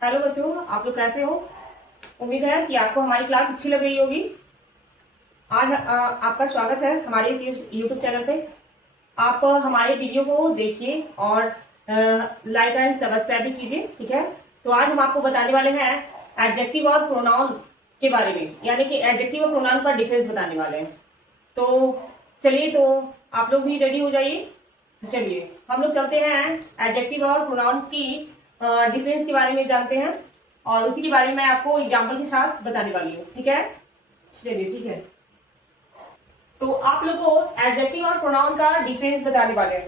Hello बच्चों, आप लोग कैसे हो। उम्मीद है कि आपको हमारी क्लास अच्छी लग रही होगी। आज आपका स्वागत है हमारे इस यूट्यूब चैनल पे। आप हमारे वीडियो को देखिए और लाइक एंड सब्सक्राइब भी कीजिए, ठीक है। तो आज हम आपको बताने वाले हैं एडजेक्टिव और प्रोनाउन के बारे में, यानी कि एडजेक्टिव और प्रोनाउन का डिफरेंस बताने वाले हैं। तो चलिए, तो आप लोग भी रेडी हो जाइए। तो चलिए हम लोग चलते हैं एडजेक्टिव और प्रोनाउन की डिफरेंस के बारे में जानते हैं, और उसी के बारे में मैं आपको एग्जाम्पल के साथ बताने वाली हूँ, ठीक है। चलिए ठीक है। तो आप लोग को एडजेक्टिव और प्रोनाउन का डिफरेंस बताने वाले हैं।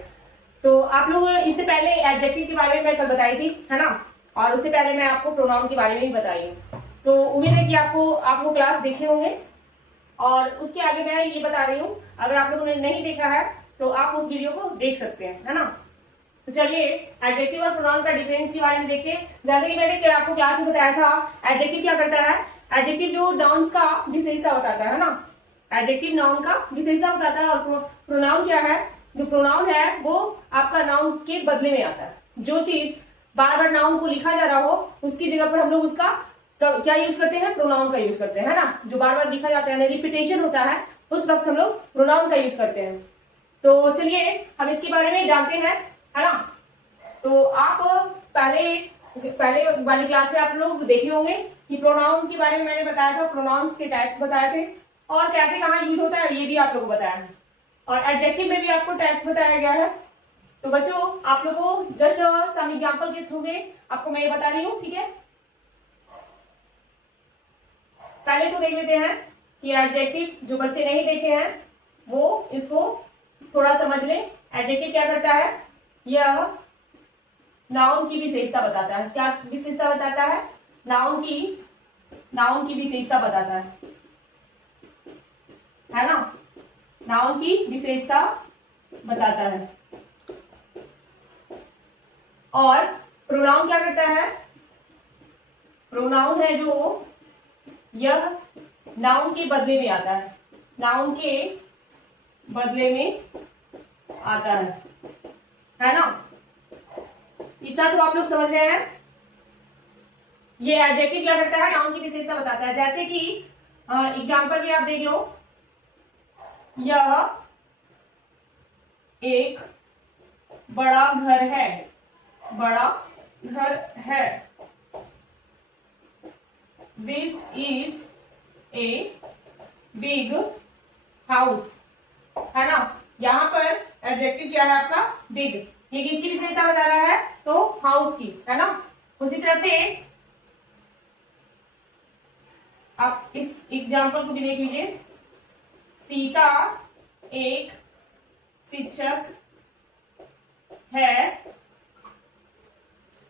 तो आप लोग इससे पहले एडजेक्टिव के बारे में मैं कल बताई थी, है ना। और उससे पहले मैं आपको प्रोनाउन के बारे में भी बताई हूँ। तो उम्मीद है कि आपको क्लास देखे होंगे। और उसके आगे मैं ये बता रही हूँ, अगर आप लोगों ने नहीं देखा है तो आप उस वीडियो को देख सकते हैं, है ना। तो चलिए एडजेक्टिव और प्रोनाउन का डिफरेंस के बारे में देखते हैं। जैसे कि मैंने आपको क्लास में बताया था, एडजेक्टिव क्या करता है। एडजेक्टिव जो नाउन्स का विशेषता बताता है ना। एडजेक्टिव नाउन का विशेषता बताता है। और प्रोनाउन क्या है, जो प्रोनाउन है वो आपका नाउन के बदले में आता है। जो चीज बार बार नाउन को लिखा जा रहा हो उसकी जगह पर हम लोग उसका क्या यूज करते हैं, प्रोनाउन का यूज करते हैं, है ना। जो बार बार लिखा जाता है, रिपीटेशन होता है, उस वक्त हम लोग प्रोनाउन का यूज करते हैं। तो चलिए हम इसके बारे में जानते हैं, है ना। तो आप पहले पहले वाली क्लास में आप लोग देखे होंगे कि प्रोनाउन के बारे में मैंने बताया था, प्रोनाउंस के टाइप्स बताए थे और कैसे कहाँ यूज होता है ये भी आप लोगों को बताया है। और एडजेक्टिव में भी आपको टाइप्स बताया गया है। तो बच्चों आप लोगों को जस्ट सम एग्जांपल के थ्रू में आपको मैं ये बता रही हूँ, ठीक है। पहले तो देख लेते हैं कि एडजेक्टिव, जो बच्चे नहीं देखे हैं वो इसको थोड़ा समझ लें। एडजेक्टिव क्या करता है, यह नाउन की विशेषता बताता है। क्या विशेषता बताता है, नाउन की विशेषता बताता है ना। नाउन की विशेषता बताता है। और प्रोनाउन क्या करता है, प्रोनाउन है जो यह नाउन के बदले में आता है, नाउन के बदले में आता है ना। इतना तो आप लोग समझ रहे हैं। ये एडजेक्टिव क्या करता है, नाउन की विशेषता बताता है। जैसे कि एग्जांपल भी आप देख लो, यह एक बड़ा घर है, बड़ा घर है। This is a big house, है ना। यहां पर एडजेक्टिव क्या है आपका, बिग। ये किसकी विशेषता बता रहा है, तो हाउस की, है ना। उसी तरह से आप इस एग्जाम्पल को भी देख लीजिए। सीता एक शिक्षक है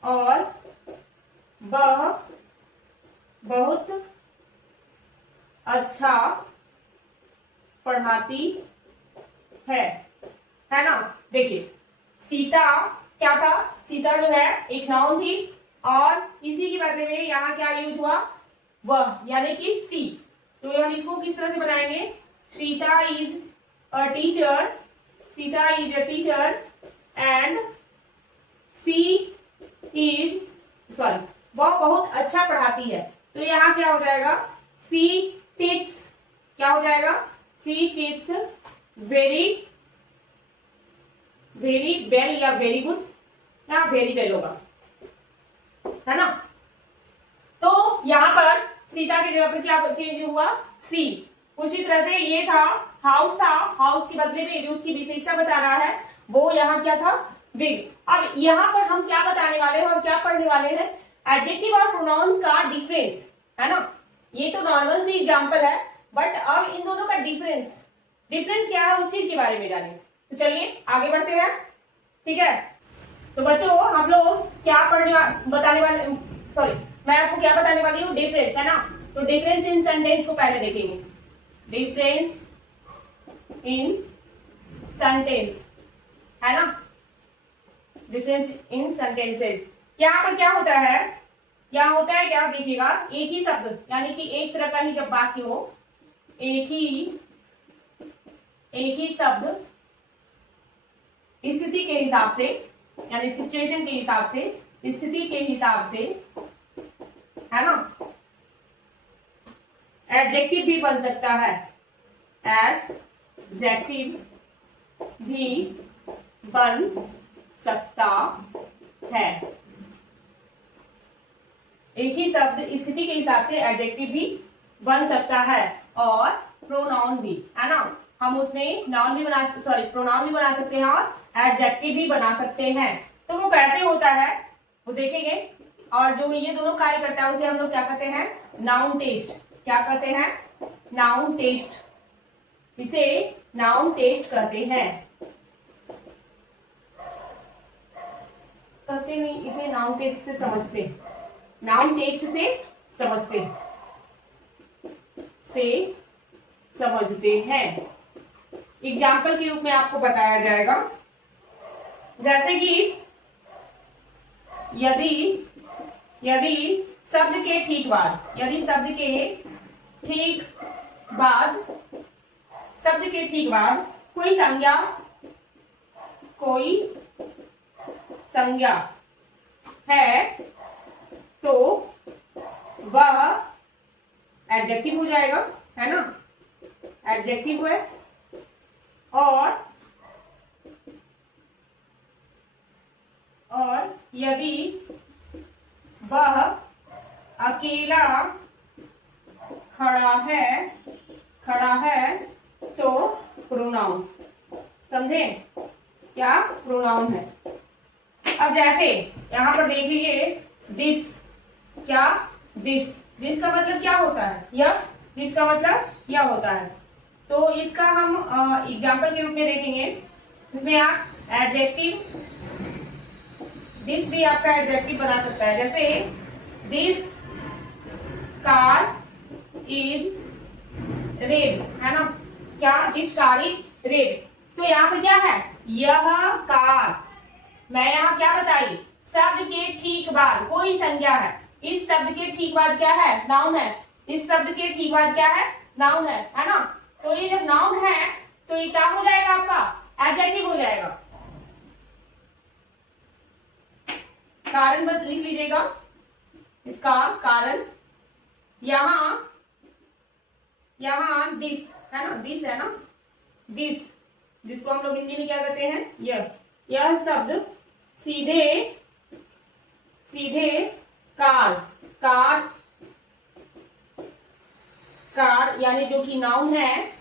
और वह बहुत अच्छा पढ़ाती है ना। देखिए सीता क्या था, सीता जो है एक नाउन थी, और इसी के बदले में यहाँ क्या यूज हुआ, वह, यानी कि सी। तो हम इसको किस तरह से बनाएंगे, Sita is a teacher, Sita is a teacher and she is sorry वह बहुत अच्छा पढ़ाती है। तो यहाँ क्या हो जाएगा, सी टीच, क्या हो जाएगा, सी टीच वेरी वेरी वेल या वेरी गुड, या वेरी वेल होगा, है ना। तो यहाँ पर सीता की जगह पर क्या चेंज हुआ, सी। उसी तरह से ये था हाउस, था हाउस के बदले में जो उसकी विशेषता बता रहा है वो यहाँ क्या था, बिग। अब यहाँ पर हम क्या बताने वाले हैं और क्या पढ़ने वाले हैं, एडजेक्टिव और प्रोनाउंस का डिफरेंस, है ना। ये तो नॉर्मल सी एग्जांपल है, बट अब इन दोनों का डिफरेंस क्या है उस चीज के बारे में जाने। तो चलिए आगे बढ़ते हैं, ठीक है। तो बच्चों हम लोग क्या बताने वाले, सॉरी मैं आपको क्या बताने वाली हूँ, डिफरेंस, है ना। तो डिफरेंस इन सेंटेंस को पहले देखेंगे। डिफरेंस इन सेंटेंस, है ना। डिफरेंस इन सेंटेंसेज, यहाँ पर क्या होता है, यहाँ होता है क्या, देखिएगा एक ही शब्द, यानी कि एक तरह का ही जब वाक्य हो, एक ही शब्द स्थिति के हिसाब से, यानी सिचुएशन के हिसाब से, स्थिति के हिसाब से है ना। एडजेक्टिव भी बन सकता है, एडजेक्टिव भी बन सकता है। एक ही शब्द स्थिति के हिसाब से एडजेक्टिव भी बन सकता है और प्रोनाउन भी, है ना। हम उसमें नाउन भी बना प्रोनाउन भी बना सकते हैं और एडजेक्टिव भी बना सकते हैं। तो वो कैसे होता है वो देखेंगे। और जो ये दोनों कार्य करता है उसे हम लोग क्या कहते हैं, नाउन टेस्ट। क्या कहते हैं, नाउन टेस्ट। इसे नाउन टेस्ट कहते हैं। कहते नहीं, इसे नाउन टेस्ट से समझते, नाउन टेस्ट से समझते हैं। एग्जाम्पल के रूप में आपको बताया जाएगा। जैसे कि यदि शब्द के ठीक बाद, कोई संज्ञा है तो वह एडजेक्टिव हो जाएगा, है ना। एडजेक्टिव है। और यदि वह अकेला खड़ा है तो प्रोनाउन। समझे क्या प्रोनाउन है। अब जैसे यहां पर देख लीजिए, दिस का मतलब क्या होता है, दिस का मतलब क्या होता है। तो इसका हम एग्जाम्पल के रूप में देखेंगे। इसमें आप एडजेक्टिव, दिस भी आपका एडजेक्टिव बना सकता है। जैसे दिस कार इज रेड, है ना। क्या, दिस कार इज रेड। तो यहाँ पे क्या है, यह कार। मैं यहाँ क्या बताई, शब्द के ठीक बाद कोई संज्ञा है। इस शब्द के ठीक बाद क्या है, नाउन है। इस शब्द के ठीक बाद क्या है, नाउन है ना। तो ये जब नाउन है तो ये क्या हो जाएगा, आपका एडजेक्टिव हो जाएगा। कारण बस लिख लीजिएगा, इसका कारण। यहां दिस है ना, दिस है ना, दिस, जिसको हम लोग हिंदी में क्या कहते हैं, यह शब्द सीधे कार यानी जो कि नाउन है,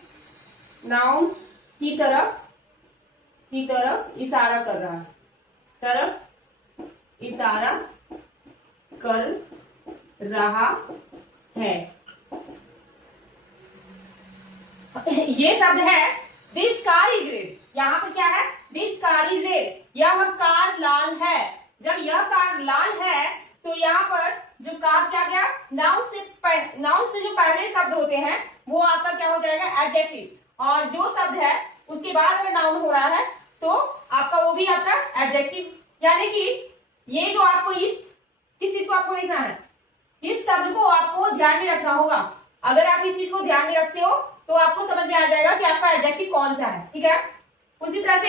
नाउन की तरफ इशारा कर रहा है, इशारा कर रहा है। ये शब्द है दिस कार इज रेड। यहाँ पर क्या है, दिस कार इज रेड, यह कार लाल है। जब यह कार लाल है तो यहाँ पर जो कार क्या गया, नाउन से जो पहले शब्द होते हैं वो आपका क्या हो जाएगा, एडजेक्टिव। और जो शब्द है उसके बाद अगर नाउन हो रहा है तो आपका वो भी आपका एडजेक्टिव। यानी कि ये जो आपको किस चीज को आपको देखना है, इस शब्द को आपको ध्यान में रखना होगा। अगर आप इस चीज को ध्यान में रखते हो तो आपको समझ में आ जाएगा कि आपका एडजेक्टिव कौन सा है, ठीक है। उसी तरह से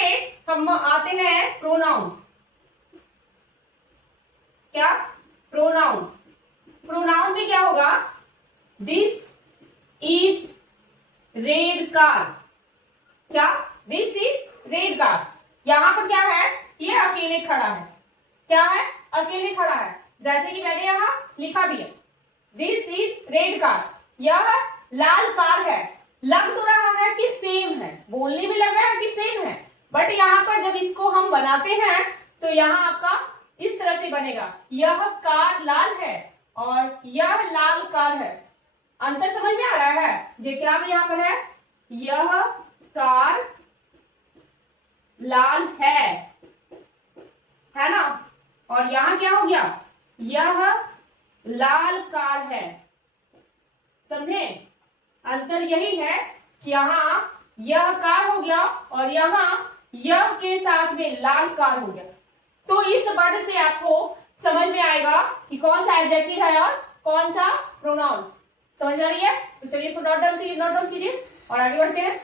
हम आते हैं प्रोनाउन। क्या, प्रोनाउन में क्या होगा, दिस इज रेड कार। क्या, दिस इज रेड कार। यहां पर क्या है, ये अकेले खड़ा है। क्या है, अकेले खड़ा है। जैसे कि मैंने यहां लिखा भी है, दिस इज रेड कार, यह लाल कार है। लग तो रहा है कि सेम है, बोलने में लग रहा है कि सेम है, बट यहाँ पर जब इसको हम बनाते हैं तो यहाँ आपका इस तरह से बनेगा, यह कार लाल है और यह लाल कार है। अंतर समझ में आ रहा है। ये क्या यहाँ पर है, यह कार लाल है ना, और यहाँ क्या हो गया, यह लाल कार है। समझे, अंतर यही है कि यहाँ यह कार हो गया और यहाँ यह के साथ में लाल कार हो गया। तो इस वर्ड से आपको समझ में आएगा कि कौन सा एडजेक्टिव है और कौन सा प्रोनाउन। समझ में आ रही है। तो चलिए इसको नोट डाउन कीजिए और आगे बढ़ते हैं।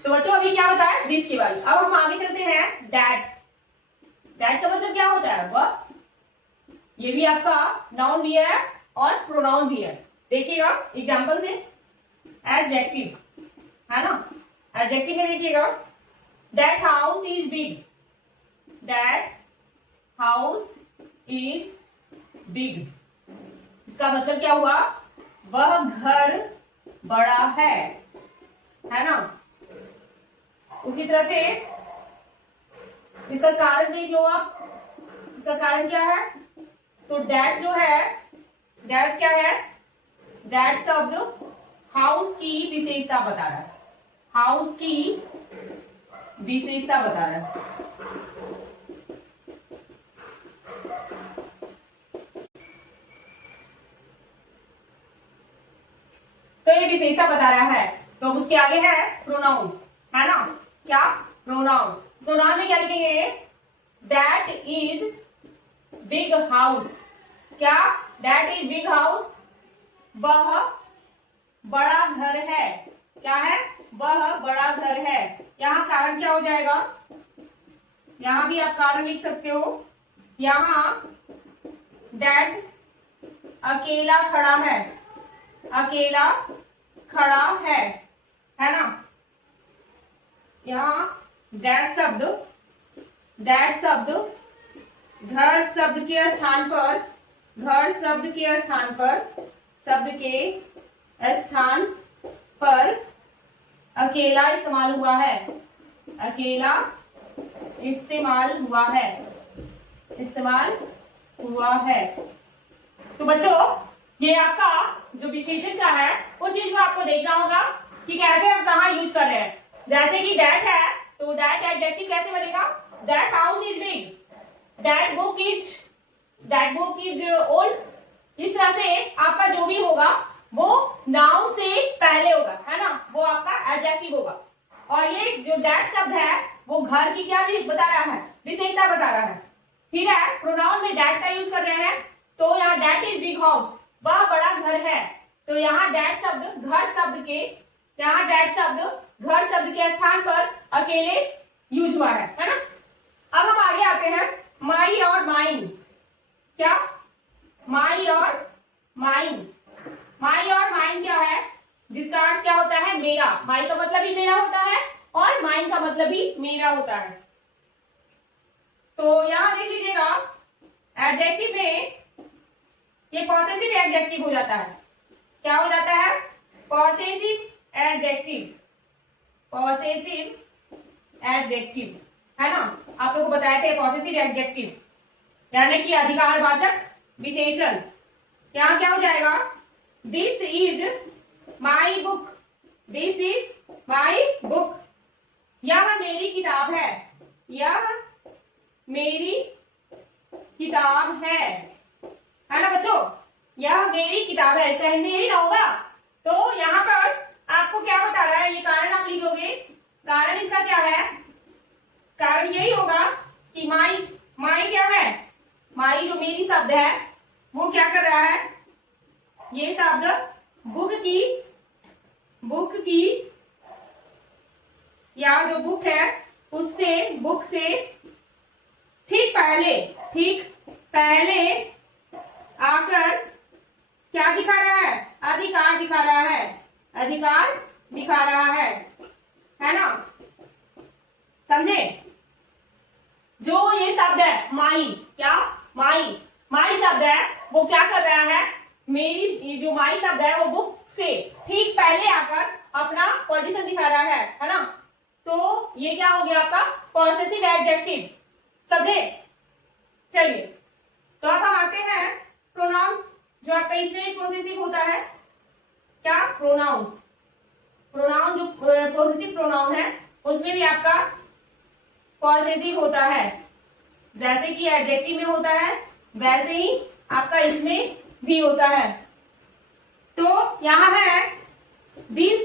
तो बच्चों अभी क्या होता है, दिस के बाद। अब हम आगे चलते हैं, डैड। डैड का मतलब क्या होता है, वह। ये भी आपका नाउन भी है और प्रोनाउन भी है। देखिएगा एग्जाम्पल से, एडजेक्टिव है ना, एडजेक्टिव में देखिएगा, that house is big, that house is big, इसका मतलब क्या हुआ, वह घर बड़ा है ना। उसी तरह से इसका कारण देख लो आप, इसका कारण क्या है, तो डैट जो है, डैट क्या है, डैट शब्द हाउस की विशेषता बता रहा है, हाउस की विशेषता बता रहा है। तो ये विशेषता बता रहा है, तो उसके आगे है प्रोनाउन, है ना, क्या, प्रोनाउन। प्रोनाउन में क्या लिखेंगे, दैट इज बिग हाउस, क्या, दैट इज बिग हाउस, वह बड़ा घर है, क्या है, वह बड़ा घर है। यहाँ कारण क्या हो जाएगा, यहां भी आप कारण लिख सकते हो, यहां दैट अकेला खड़ा है, अकेला खड़ा है ना। यहां दैट शब्द, दैट शब्द घर शब्द के स्थान पर, घर शब्द के स्थान पर, शब्द के स्थान पर अकेला इस्तेमाल हुआ है, अकेला इस्तेमाल हुआ है, इस्तेमाल हुआ है। तो बच्चों ये आपका जो विशेषण का है उस चीज को आपको देखना होगा कि कैसे हम कहाँ यूज कर रहे हैं। जैसे कि दैट है, तो दैट एडजेक्टिव कैसे बनेगा, that house is big, that book is old. इस तरह से आपका जो भी होगा वो नाउन से पहले होगा, है ना, वो आपका एडजेक्टिव होगा। और ये जो दैट शब्द है वो घर की क्या भी बता रहा है, विशेषता बता रहा है। ठीक है, प्रोनाउन में दैट का यूज कर रहे हैं, तो यहाँ दैट इज बिग हाउस, वह बड़ा घर है, तो यहाँ दैट शब्द घर शब्द के, यहाँ दैट शब्द घर शब्द के स्थान पर अकेले यूज हुआ है ना। अब हम आगे आते हैं, माई और माइन, क्या, माई और माइन, माई और माइन क्या है, जिसका अर्थ क्या होता है, मेरा, माई का मतलब भी मेरा होता है और माइन का मतलब भी मेरा होता है। तो यहां देख लीजिएगा एडजेक्टिव में ये पॉसेसिव एडजेक्टिव हो जाता है, क्या हो जाता है, पॉसेसिव एडजेक्टिव, पॉसेसिव एडजेक्टिव, है ना। आप लोगों को बताए थे पॉसेसिव एडजेक्टिव यानी कि अधिकारवाचक विशेषण। यहाँ क्या हो जाएगा, this is my book, this is my book, यह मेरी किताब है, यह मेरी किताब है ना बच्चों, यह मेरी किताब है। इसका हिंदी यही ना होगा। तो यहाँ पर आपको क्या बता रहा है, ये कारण आप लिख लोगे, कारण इसका क्या है, कारण यही होगा कि माई, माई क्या है, माई जो मेरी शब्द है वो क्या कर रहा है, ये शब्द बुक की या जो बुक है उससे, बुक से ठीक पहले आकर क्या दिखा रहा है, अधिकार दिखा रहा है, अधिकार दिखा रहा है ना, समझे। जो ये शब्द है माई, क्या, माई, माई शब्द है वो क्या कर रहा है, मेरी जो माई शब्द है वो बुक से ठीक पहले आकर अपना पोजीशन दिखा रहा है ना। तो ये क्या हो गया आपका पॉसेसिव एडजेक्टिव, समझे। चलिए तो अब हम आते हैं प्रोनाउन, जो आपका इसमें पॉसेसिव होता है, क्या, प्रोनाउन, प्रोनाउन जो पॉसेसिव प्रोनाउन है उसमें भी आपका पॉसेसिव होता है, जैसे कि एडजेक्टिव में होता है वैसे ही आपका इसमें भी होता है। तो यहां है this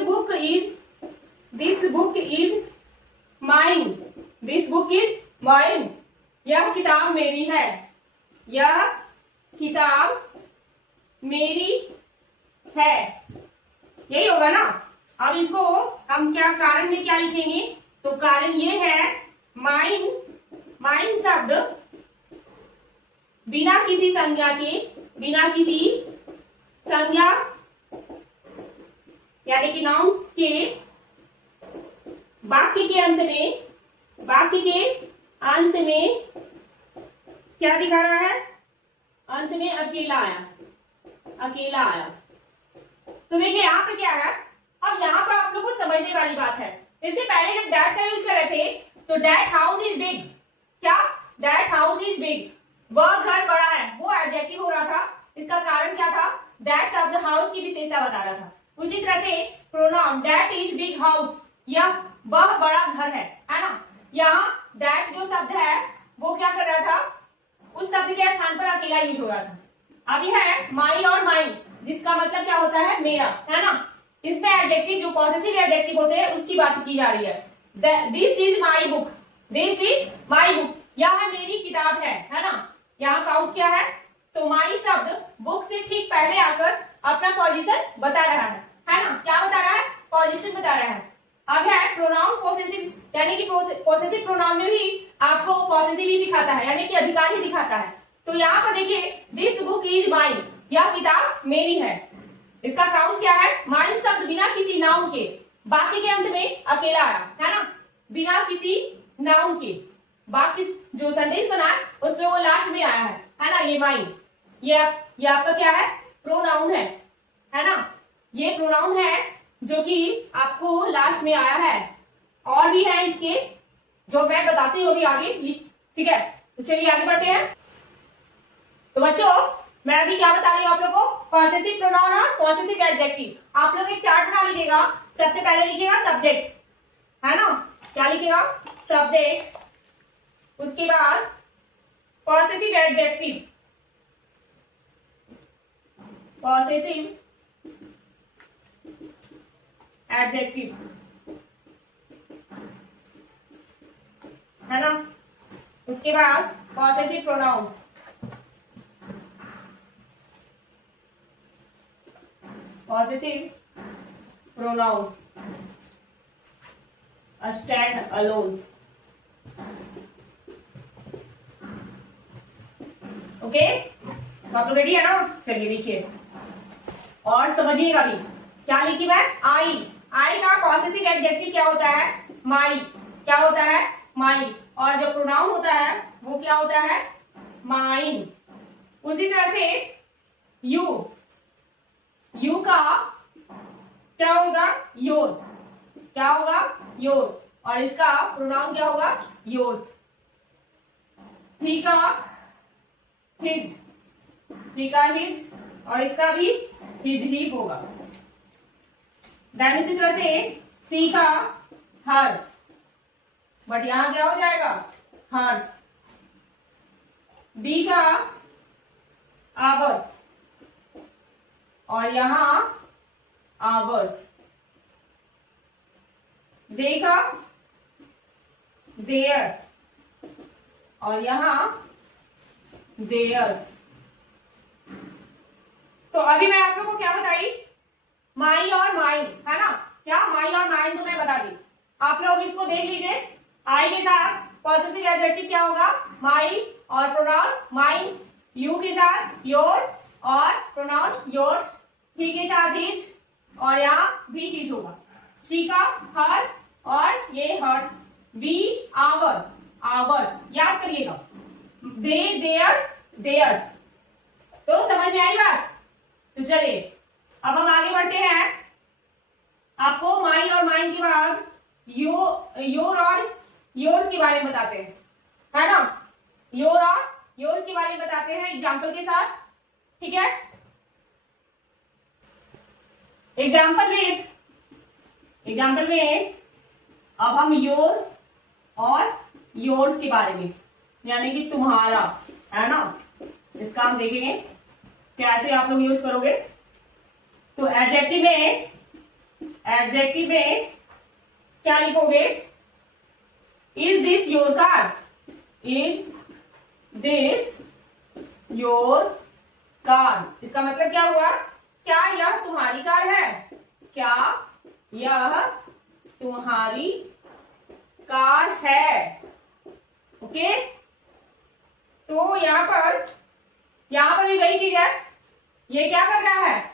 book is mine, this book is mine, यह किताब मेरी है, यह किताब मेरी है, यही होगा ना। अब इसको हम क्या कारण में क्या लिखेंगे, तो कारण ये है माइन, माइन शब्द बिना किसी संज्ञा के, बिना किसी संज्ञा यानी कि नाउन के वाक्य के अंत में, वाक्य के अंत में क्या दिखा रहा है? अंत में अकेला आया, अकेला आया। तो देखिए यहाँ पर क्या है, अब यहाँ पर आप लोगों को समझने वाली बात है। इससे पहले जब दैट का यूज कर रहे थे तो दैट हाउस इज बिग, क्या? दैट हाउस इज बिग, वह घर बड़ा है, वो एडजेक्टिव हो रहा था। इसका कारण क्या था? दैट शब्द हाउस की विशेषता बता रहा था। उसी तरह से pronoun that is big house, यह वह बड़ा घर है ना। यहाँ दैट जो शब्द है वो क्या कर रहा था? उस शब्द के स्थान पर अकेला यूज हो रहा था। अभी है माई और माइन, जिसका मतलब क्या होता है? मेरा, है ना। इसमें एडजेक्टिव जो पॉसेसिव एडजेक्टिव होते हैं उसकी बात की जा रही है। This is my book, this is my book, यह मेरी किताब है ना। यहाँ काउंट क्या है? तो माई शब्द बुक से ठीक पहले आकर अपना पोजीशन बता रहा है ना। क्या बता रहा है? पोजीशन बता रहा है। अब है प्रोनाउन पॉसेसिव, यानी कि पॉसेसिव प्रोनाउन में भी आपको पॉसेसिव ही दिखाता है, यानी कि अधिकार ही दिखाता है। तो यहाँ पर देखिए दिस बुक इज माइन, यह किताब मेरी है। इसका काउंट क्या है? माइन शब्द बिना किसी नाउन के वाक्य के अंत में अकेला आया, है ना। बिना किसी नाउन के वाक्य जो सेंटेंस बना है उसमें वो लास्ट में आया है ना। ये माइन, ये आपका क्या है? प्रोनाउन है ना। ये प्रोनाउन है जो कि आपको लास्ट में आया है। और भी है इसके जो मैं बताती हूँ अभी आगे, ठीक है। तो चलिए आगे बढ़ते हैं। तो बच्चों मैं अभी क्या बता रही हूँ आप लोगों को? पॉसेसिव प्रोनाउन और पॉसेसिव एडजेक्टिव। आप लोग एक चार्ट बना लीजिएगा। सबसे पहले लिखिएगा सब्जेक्ट, है ना। क्या लिखिएगा? सब्जेक्ट। उसके बाद पॉसेसिव एडजेक्टिव, पॉसेसिव एडजेक्टिव, है ना। उसके बाद possessive pronoun, possessive pronoun, stand alone. Okay, तो आप लोग रेडी है ना? चलिए लिखिए और समझिएगा भी। क्या लिखी मैं? आई। आई का पॉसेसिव एडजेक्टिव क्या होता है? माई। क्या होता है? माई। और जो प्रोनाउन होता है वो क्या होता है? माइन। उसी तरह से यू, यू का क्या होगा? योर। क्या होगा? योर। और इसका प्रोनाउन क्या होगा? योर्स। ही का हिज, ही का हिज, और इसका भी हिज ही होगा। देन इसी तरह से सी का हर, बट यहां क्या हो जाएगा? हर्स। बी का आवर, और यहां आवर्स। दे का देयर, और यहां देयर्स। तो अभी मैं आप लोगों को क्या बताई? माई और माइन, है ना। क्या? माई और माइन तो मैं बता दी। आप लोग इसको देख लीजिए। आई के साथ पॉसेसिव एडजेक्टिव क्या होगा? माई, और प्रोनाउन माइन। यू के साथ योर, और प्रोनाउन योर्स। ही के साथ हिज, और यहाँ भी हिज होगा। शी का हर, और ये हर्स। Be our, hours. याद करिएगा। They there, theirs. तो समझ में आई बात? तो चलिए अब हम आगे बढ़ते हैं। आपको माई और माइन के बाद योर और योर्स के बारे में बताते हैं, है ना। योर और योर्स के बारे में बताते हैं एग्जाम्पल के साथ, ठीक है। एग्जाम्पल में अब हम योर और योर्स के बारे में, यानी कि तुम्हारा, है ना, इसका हम देखेंगे कैसे आप लोग यूज करोगे। तो एडजेक्टिव में क्या लिखोगे? Is this your car, is this your car. इसका मतलब क्या हुआ? क्या यह तुम्हारी कार है? क्या यह तुम्हारी कार है? ओके, तो यहां पर यहाँ पर भी वही चीज है, ये क्या कर रहा है,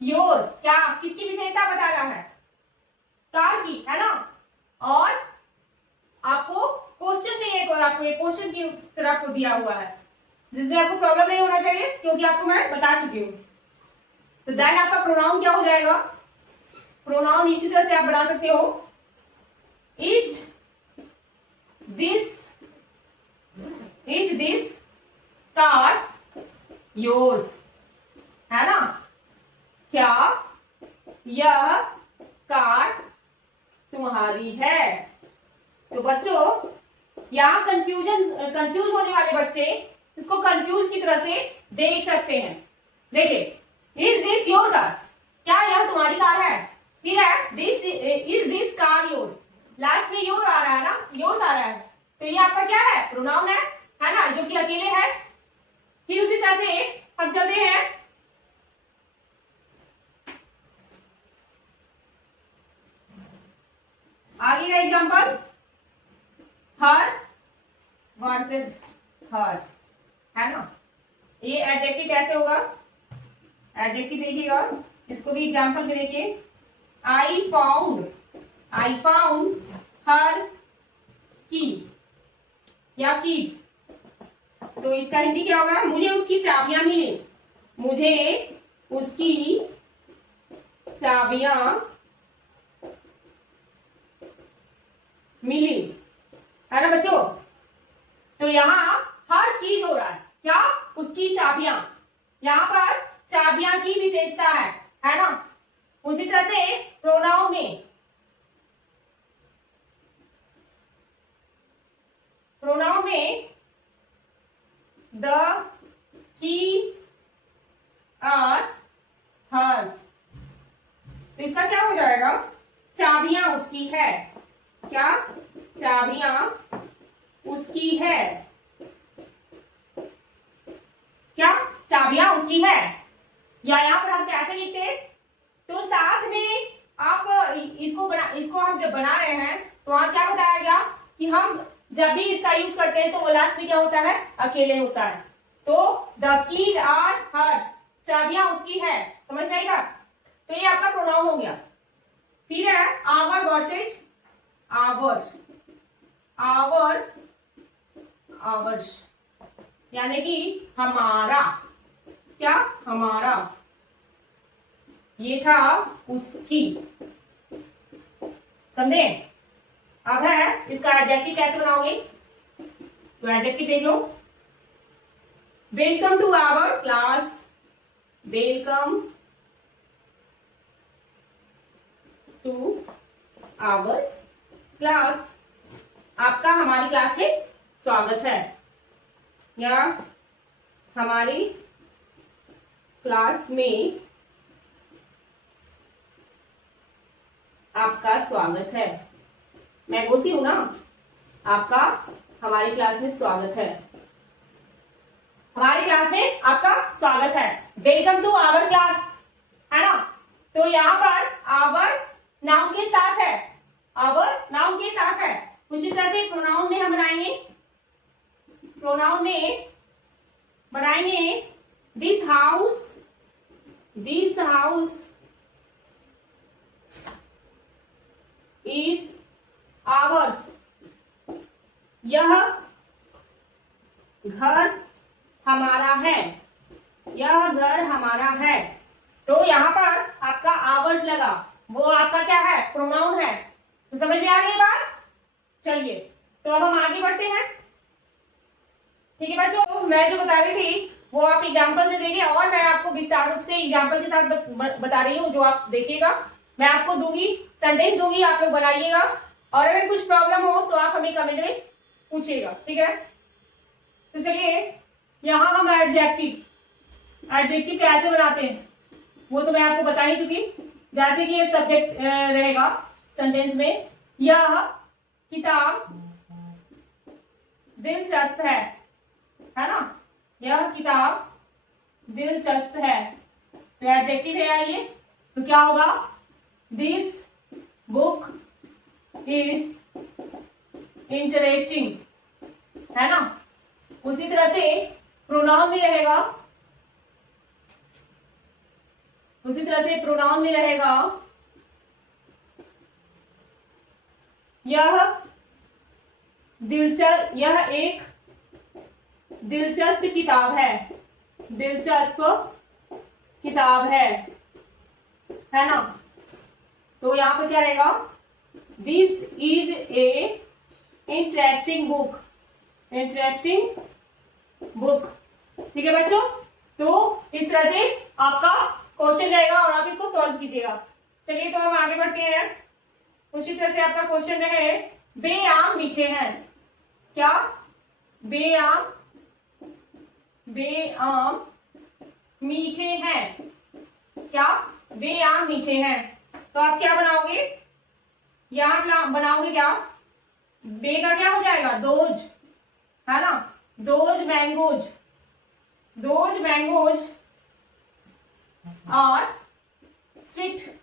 योर, क्या किसकी विशेषता बता रहा है, कार की, है ना। और आपको क्वेश्चन में आपको एक क्वेश्चन की तरह आपको दिया हुआ है, जिसमें आपको प्रॉब्लम नहीं होना चाहिए क्योंकि आपको मैं बता चुकी हूँ। तो देन आपका प्रोनाउन क्या हो जाएगा, प्रोनाउन इसी तरह से आप बना सकते हो, इज दिस कार योर्स, है ना। क्या यह कार तुम्हारी है। तो बच्चों यहां कंफ्यूज होने वाले बच्चे इसको कंफ्यूज की तरह से देख सकते हैं। देखिए, इज दिस योर कार, क्या यह तुम्हारी कार है, ठीक है। Is this car yours, last में योर आ रहा है ना, योर्स आ रहा है, तो ये आपका क्या है, प्रोनाउन है ना, जो कि अकेले है। फिर उसी तरह से हम चलते हैं आगे का एग्जांपल, हर वर्सेस हर्स, है ना। ये एडजेक्टिव कैसे होगा, एडजेक्टिव देखिएगा, इसको भी एग्जांपल के देखिए। आई फाउंड हर की या कीज, तो इसका हिंदी क्या होगा, मुझे उसकी चाबियां मिली, मुझे उसकी चाबियां मिली, है ना बच्चों। तो यहाँ हर चीज हो रहा है, क्या, उसकी चाबियां, यहाँ पर चाबियां की विशेषता है ना। उसी तरह से प्रोनाउन में द की आर हर्स, तो इसका क्या हो जाएगा, चाबियां उसकी है, क्या, चाबियां उसकी है, क्या, चाबियां उसकी है। या यहाँ पर हम कैसे लिखते हैं, तो साथ में आप इसको हम जब बना रहे हैं तो वहां क्या बताया गया कि हम जब भी इसका यूज करते हैं तो वो लास्ट में क्या होता है, अकेले होता है। तो द कीज आर हर्स, चाबियां उसकी है, समझ में आई बात। तो ये आपका प्रोनाउन हो गया। फिर है आवर वर्सेज आवर्स, आवर्स यानी कि हमारा, क्या, हमारा, ये था उसकी, समझे। अब है इसका एडजेक्टिव कैसे बनाओगे, तो एडजेक्टिव देख लो, welcome to our class, welcome to our class, आपका हमारी क्लास में स्वागत है, या हमारी क्लास में आपका स्वागत है। मैं बोलती हूं ना, आपका हमारी क्लास में स्वागत है, हमारी क्लास में आपका स्वागत है, वेलकम टू आवर क्लास, है ना। तो यहाँ पर आवर नाउन के साथ है, आवर नाउन के साथ है। उसी तरह से प्रोनाउन में हम बनाएंगे, प्रोनाउन में बनाएंगे दिस हाउस इज आवर्स, यह घर हमारा है, यह घर हमारा है। तो यहाँ पर आपका आवर्स लगा, वो आपका क्या है, प्रोनाउन है। तो समझ में आ रही है बात। चलिए तो अब हम आगे बढ़ते हैं, ठीक है बच्चों। तो मैं जो बता रही थी वो आप एग्जाम्पल में देखिए, और मैं आपको विस्तार रूप से एग्जाम्पल के साथ बता रही हूँ, जो आप देखिएगा। मैं आपको दूंगी, सेंटेंस दूंगी, आप लोग बनाइएगा, और अगर कुछ प्रॉब्लम हो तो आप हमें कमेंट में पूछिएगा, ठीक है। तो चलिए यहाँ हम एडजेक्टिव कैसे बनाते हैं वो तो मैं आपको बता ही चुकी। जैसे कि ये सब्जेक्ट रहेगा सेंटेंस में, यह किताब दिलचस्प है ना, यह किताब दिलचस्प है, तो एडजेक्टिव है ये। तो क्या होगा, दिस बुक इज इंटरेस्टिंग, है ना। उसी तरह से प्रोनाउन में रहेगा, उसी तरह से प्रोनाउन में रहेगा यह एक दिलचस्प किताब है, दिलचस्प किताब है ना। तो यहां पर क्या रहेगा, this is a interesting book, interesting book. ठीक है बच्चों, तो इस तरह से आपका क्वेश्चन रहेगा और आप इसको सॉल्व कीजिएगा। चलिए तो हम आगे बढ़ते हैं। उसी तरह से आपका क्वेश्चन रहे, बे आम मीठे हैं। क्या? बे आम मीठे हैं। क्या? बे आम मीठे हैं। तो आप क्या बनाओगे, यहां बनाओगे क्या, बे का क्या हो जाएगा, दोज, है ना। दोज मैंगोज, दोज मैंगोज और स्वीट।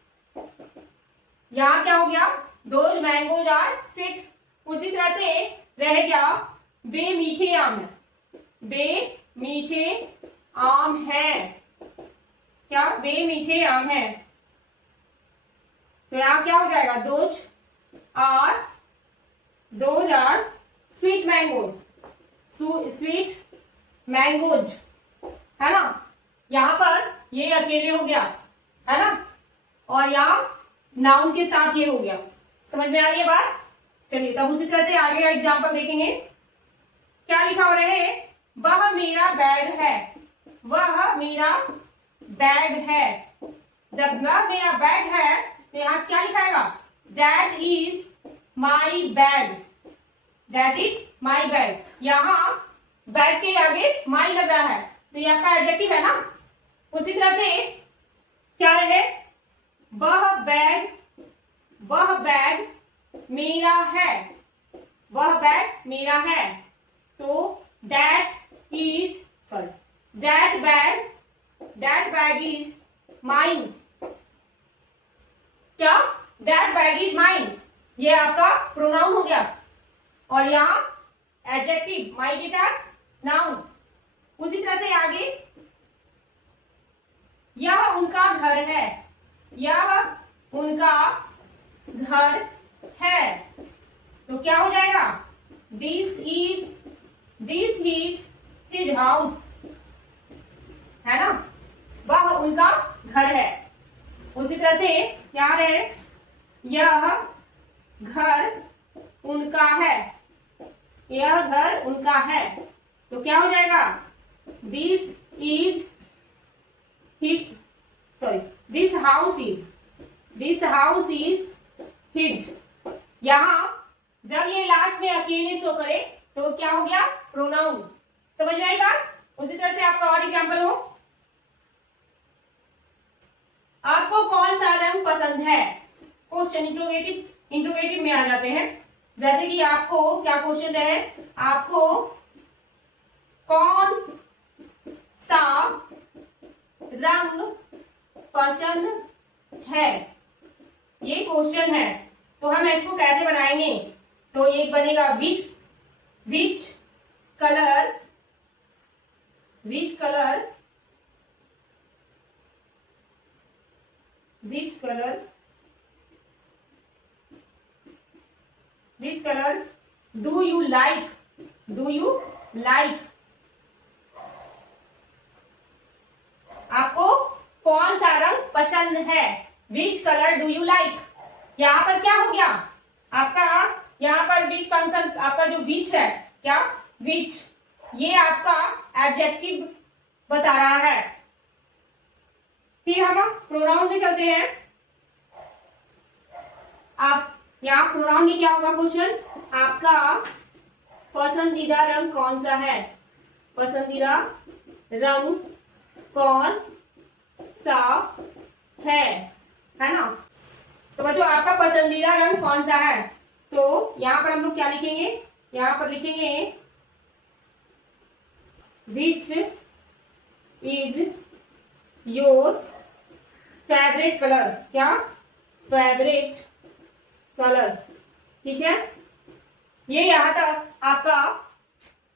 यहां क्या हो गया, दोज मैंगोज और स्वीट। उसी तरह से रह गया, बे मीठे आम है, बे मीठे आम है। क्या? बे मीठे आम है। तो यहां क्या हो जाएगा, those are sweet mango, sweet mangoes, है ना। यहां पर ये अकेले हो गया, है ना, और यहां नाउन के साथ ये हो गया। समझ में आ रही है बात? चलिए तब उसी तरह से आगे एग्जाम्पल देखेंगे। क्या लिखा हो रहा है, वह मेरा बैग है, वह मेरा बैग है। जब वह मेरा बैग है तो यहां क्या लिखाएगा, that is my bag, that is my bag. यहां बैग के आगे माई लग रहा है तो यह आपका एडजेक्टिव है ना। उसी तरह से क्या रहे, वह बैग मेरा है, वह बैग मेरा है। तो दैट बैग इज माइन। क्या? दैट बैग इज माइन, ये आपका प्रोनाउन हो गया और यहां एडजेक्टिव माई के साथ नाउन। उसी तरह से आगे, यह उनका घर है, यह उनका घर है। तो क्या हो जाएगा, दिस इज हिज हाउस, है ना, वह उनका घर है। उसी तरह से क्या है, यह घर उनका है, यह घर उनका है। तो क्या हो जाएगा, दिस हाउस इज हिज। यहां जब ये लास्ट में अकेले शो करे तो क्या हो गया, प्रोनाउन। समझ में आएगा? उसी तरह से आपका और एग्जाम्पल हो, आपको कौन सा रंग पसंद है। क्वेश्चन इंट्रोगेटिव में आ जाते हैं। जैसे कि आपको क्या क्वेश्चन रहे, आपको कौन सा रंग पसंद है, ये क्वेश्चन है। तो हम इसको कैसे बनाएंगे, तो एक बनेगा which colour do you like. आपको कौन सा रंग पसंद है, which colour do you like. यहां पर क्या हो गया आपका, यहां पर विच फंक्शन, आपका जो विच है, क्या विच, ये आपका एडजेक्टिव बता रहा है। फिर हम प्रोनाउन में चलते हैं। आप यहाँ प्रोनाउन में क्या होगा क्वेश्चन, आपका पसंदीदा रंग कौन सा है, पसंदीदा रंग कौन सा है ना। तो बच्चों आपका पसंदीदा रंग कौन सा है, तो यहां पर हम लोग क्या लिखेंगे, यहां पर लिखेंगे which is your favourite colour. क्या? Favourite colour. ठीक है, ये यहां तक आपका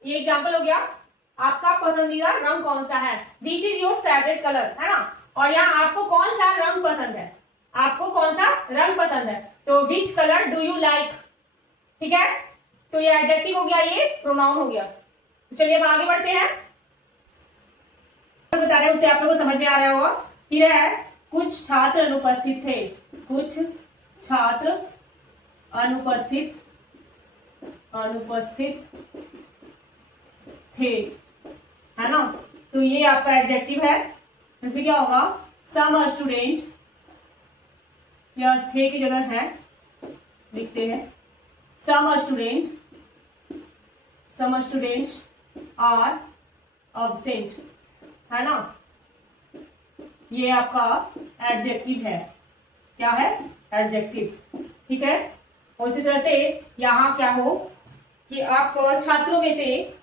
ये एग्जाम्पल हो गया। आपका पसंदीदा रंग कौन सा है, विच इज योर फेवरेट कलर, है ना। और यहाँ आपको कौन सा रंग पसंद है, आपको कौन सा रंग पसंद है, तो which colour do you like, ठीक है। तो ये एडजेक्टिव हो गया, ये प्रोनाउन हो गया। तो चलिए अब आगे बढ़ते हैं। बता रहे हैं उससे आप लोगों को समझ में आ रहा होगा। फिर है कुछ छात्र अनुपस्थित थे, कुछ छात्र अनुपस्थित थे, है ना। तो ये आपका एडजेक्टिव है। इसमें क्या होगा, सम स्टूडेंट, या थे की जगह है लिखते हैं, सम स्टूडेंट्स आर अब्सेंट, है ना। ये आपका एडजेक्टिव है। क्या है, एडजेक्टिव, ठीक है। और इसी तरह से यहाँ क्या हो कि आप छात्रों में से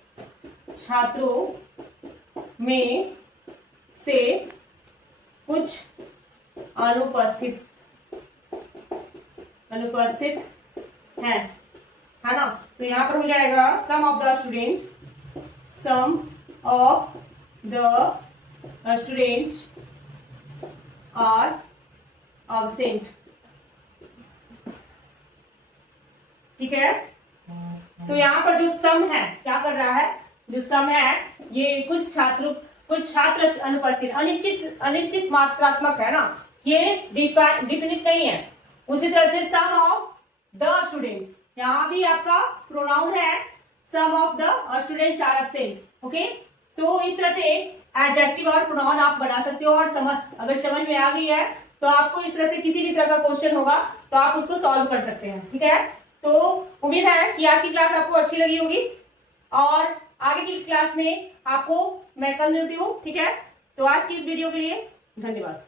कुछ अनुपस्थित हैं, है ना। तो यहाँ पर हो जाएगा some of the students are absent, ठीक है। तो यहाँ पर जो सम है क्या कर रहा है, जो सम है ये कुछ छात्र अनुपस्थित, अनिश्चित मात्रात्मक है ना, ये डिफिनिट नहीं है। उसी तरह से सम ऑफ द स्टूडेंट, यहाँ भी आपका प्रोनाउन है, some of the student are absent, okay. तो इस तरह से एडजेक्टिव और प्रोनाउन आप बना सकते हो। और अगर समझ में आ गई है तो आपको इस तरह से किसी भी तरह का क्वेश्चन होगा तो आप उसको सॉल्व कर सकते हैं, ठीक है। तो उम्मीद है कि आज की क्लास आपको अच्छी लगी होगी और आगे की क्लास में आपको मैं कल मिलती हूँ, ठीक है। तो आज की इस वीडियो के लिए धन्यवाद।